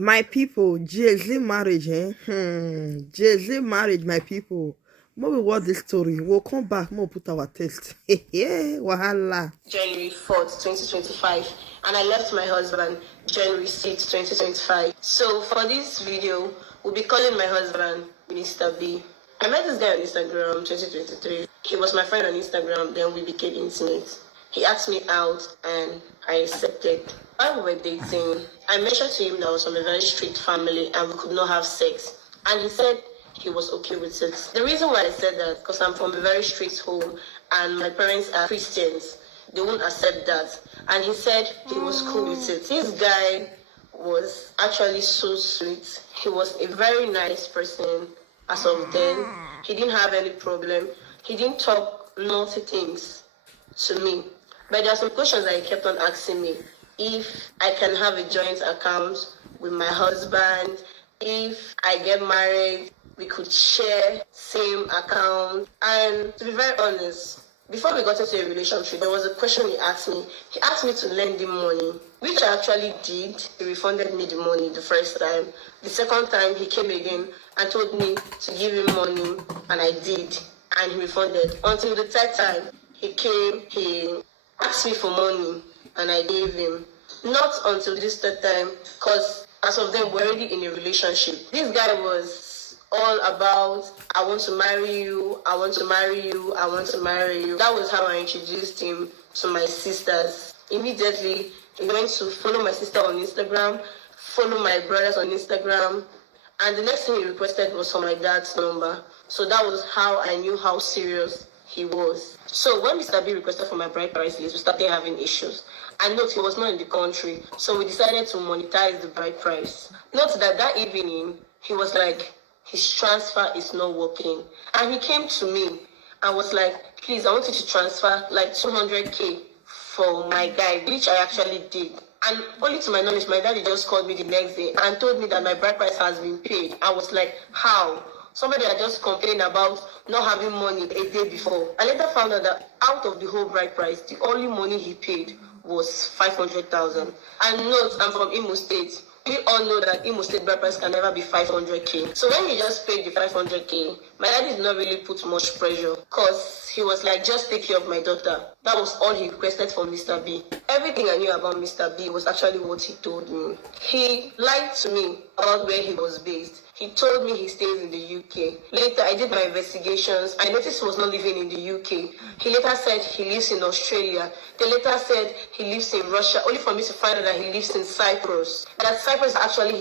My people, Jay-Z marriage, eh? Jay-Z marriage, my people. When we watch this story, we'll come back, we'll put our test. Yeah, wahala. January 4th, 2025, and I left my husband January 6th, 2025. So for this video, we'll be calling my husband Mr. B. I met this guy on Instagram 2023. He was my friend on Instagram, then we became intimate. He asked me out and I accepted. While we were dating, I mentioned to him that I was from a very strict family and we could not have sex. And he said he was okay with it. The reason why I said that, because I'm from a very strict home and my parents are Christians. They won't accept that. And he said he was cool with it. This guy was actually so sweet. He was a very nice person as of then. He didn't have any problem. He didn't talk naughty things to me. But there are some questions that he kept on asking me. If I can have a joint account with my husband, if I get married, we could share same account. And to be very honest, before we got into a relationship, there was a question he asked me. He asked me to lend him money, which I actually did. He refunded me the money the first time. The second time, he came again and told me to give him money, and I did. And he refunded. Until the third time, he came, he asked me for money, and I gave him. Not until this third time, because as of then, we're already in a relationship. This guy was all about, I want to marry you, I want to marry you, I want to marry you. That was how I introduced him to my sisters. Immediately, he went to follow my sister on Instagram, follow my brothers on Instagram, and the next thing he requested was for my dad's number. So that was how I knew how serious he was. So when Mr. B requested for my bride price list, we started having issues. And note, he was not in the country, so we decided to monetize the bride price. Note that evening, he was like, his transfer is not working. And he came to me and was like, please, I want you to transfer like 200K for my guy, which I actually did. And only to my knowledge, my daddy just called me the next day and told me that my bride price has been paid. I was like, how? Somebody had just complained about not having money a day before. I later found out that out of the whole bride price, the only money he paid was 500,000. And note, I'm from Imo State. We all know that Imo State bride price can never be 500K. So when he just paid the 500K, my daddy did not really put much pressure because he was like, just take care of my daughter. That was all he requested from Mr. B. Everything I knew about Mr. B was actually what he told me. He lied to me about where he was based. He told me he stays in the UK. Later, I did my investigations. I noticed he was not living in the UK. He later said he lives in Australia. They later said he lives in Russia, only for me to find out that he lives in Cyprus. That Cyprus actually